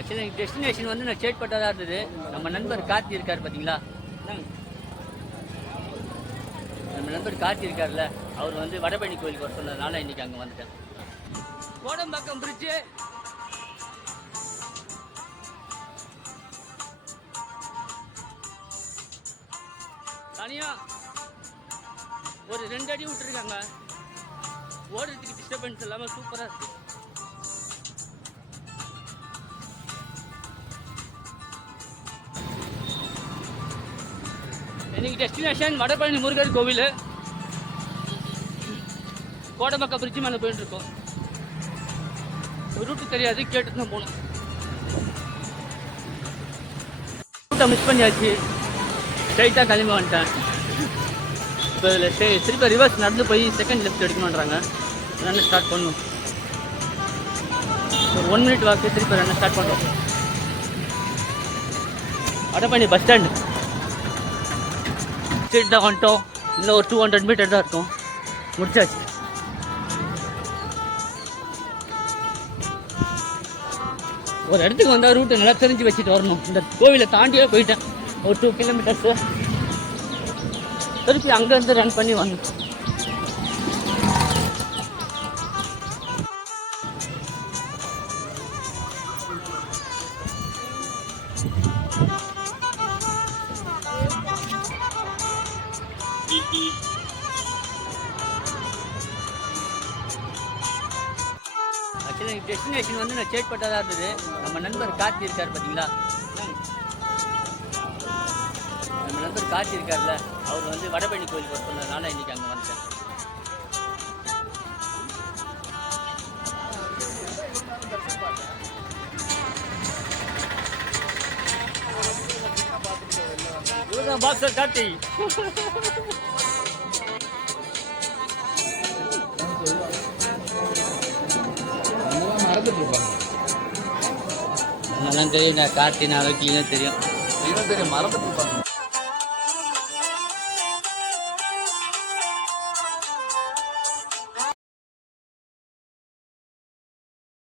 ஆக்சுவலாக எனக்கு டெஸ்டினேஷன் வந்து நான் சேட்பட்டா தான் இருந்தது. நம்ம நண்பர் கார்த்தி இருக்கார் பார்த்தீங்களா, நம்ம நண்பர் கார்த்தி இருக்கார்ல, அவர் வந்து வடபழனி கோயிலுக்கு வர சொன்னதுனால இன்னைக்கு அங்கே வந்துட்டேன். கோடம்பாக்கம் பிரிட்ஜு தனியாக ஒரு 2 அடி விட்டுருக்காங்க. ஓடுறதுக்கு டிஸ்டர்பன்ஸ் இல்லாமல் சூப்பராக இருக்கு. இன்னைக்கு டெஸ்டினேஷன் வடபழனி முருகர் கோவில். கோடம்பாக்கம் பிரிட்ஜு மேலே போயிட்டு இருக்கோம். ரூட்டு தெரியாது, கேட்டு தான் போகணும். ரூட்டை மிஸ் பண்ணியாச்சு, ஸ்ட்ரைட்டாக கிளம்பி வந்துட்டேன். இப்போ இதில் திருப்பி ரிவர்ஸ் நடந்து போய் செகண்ட் லெஃப்ட் எடுக்கணுன்றாங்க. ரன்னை ஸ்டார்ட் பண்ணணும். ஒரு 1 மினிட் வாக்கு திருப்பி ரன்னை ஸ்டார்ட் பண்ணுறோம். வடபழனி பஸ் ஸ்டாண்டு ஸ்ட்ரெயிட் தான் வந்துட்டோம். இன்னும் ஒரு 200 மீட்டர் தான் இருக்கும், முடிச்சாச்சு. ஒரு இடத்துக்கு வந்தால் ரூட்டை நல்லா தெரிஞ்சு வச்சுட்டு வரணும். இந்த கோவிலை தாண்டியே போயிட்டேன் ஒரு 2 கிலோமீட்டர்ஸு. திருப்பி அங்கேருந்து ரன் பண்ணி வரணும். ஆக்சுவலாக எனக்கு டெஸ்டினேஷன் வந்து நான் சேட்பட்டா தான் இருந்தது. நம்ம நண்பர் கார்த்தி இருக்கார் பார்த்தீங்களா, நம்ம நண்பர் கார்த்தி இருக்கார்ல, அவர் வந்து வடபழனி கோயிலுக்கு வர சொன்னதுனால இன்னைக்கு அங்கே வந்துட்டேன். இவர்தான் பாக்ஸர் கார்த்தி. அதெல்லாம் தெரியும், கார்த்தி நான் கிளீனாக தெரியும். மறந்துட்டு இருப்பாங்க.